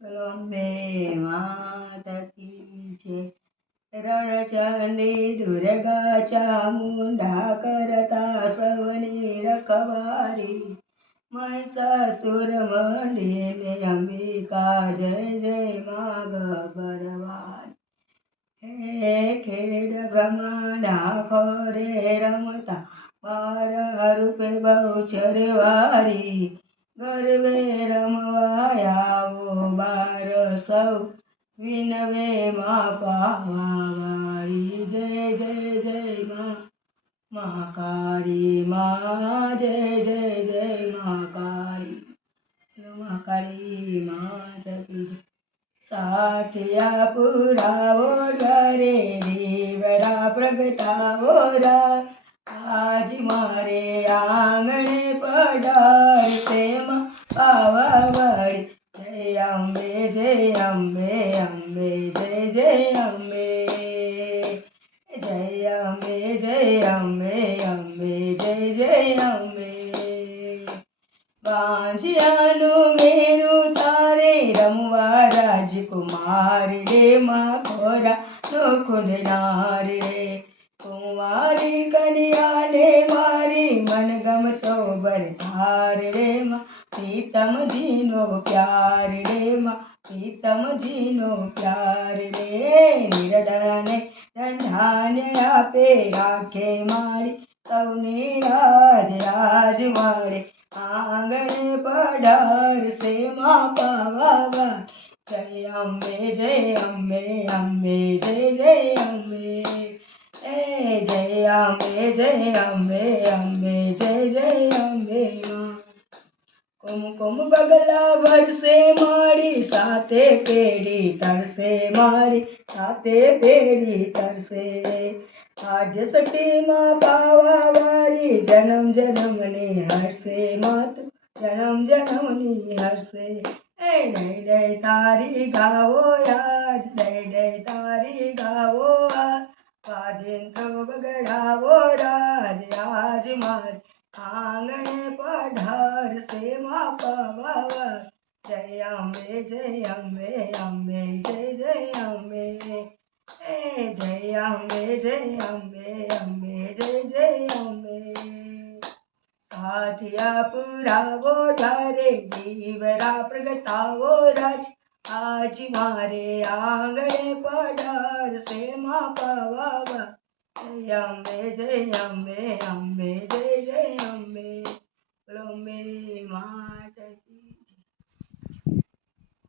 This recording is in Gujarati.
અંબે માતા કી છે રણચંડી દુર્ગા ચામુંડા કરતા સૌની રખવારી. મહિષાસુર મંડીને અંબિકા જય જય મા ગભરવારી હે ખેડ બ્રહ્માંડા ખોરે રમતા પાર રૂપે બહુ ચરવારી ગરવે રમવા આવો બાર સૌ. વિનવે માં પાવાળી જય જય જય માં. મહાકાળી માં જય જય જય મહાકાળી. મહાકાળી કી જય. સાથિયા પુરાવો ડરે દેવરા પ્રગટાવો રા આજ મારે આંગણે પડારશે માં પાવા વળી જય અંબે જય અંબે અંબે જય જય અંબે જય અંબે જય અંબે અંબે જય જય અંબે વાંજિયાનું મેરું તારે રમવા રાજકુમાર રે માં ખોરા નો ખુંડનાર રે કુંવારી કન્યાને મારી મન ગમતો બરધાર રે માં. પ્રીતમજીનો પ્યાર રે માં. પ્રીતમજીનો પ્યાર રે. નિરડાને દંડાને આપે રાખે મારી. સૌને રાજ રાજ મારે આંગણે પડારશે માં પાવા જય અંબે જય અંબે અંબે, જય જય અંબે. जय अम्बे जय अम्बे अम्बे जय जय अम्बे माँ। कुमकुम बगला भर से मारी, साते पेड़ी तरसे मारी, साते पेड़ी तरसे आज सटी माँ पावा वारी, जन्म जन्म ने हर से मात, जन्म जन्म ने हर से। नहीं नहीं तारी गावो आज नहीं नहीं तारी गावो आज। काजिन बगड़ा वो राज, आज मार आंगने पढ़ार से माँ पवावर जय अम्बे जय अम्बे अम्बे, जय जय अम्बे। ए, जय अम्बे जय अम्बे अम्बे, जय जय अम्बे। साथिया पुरा वो ढारे दीवरा प्रगता वो राज। આજ મારે આંગણે પડારશે માં પાવા જય અંબે જય અંબે અંબે જય જય અંબે.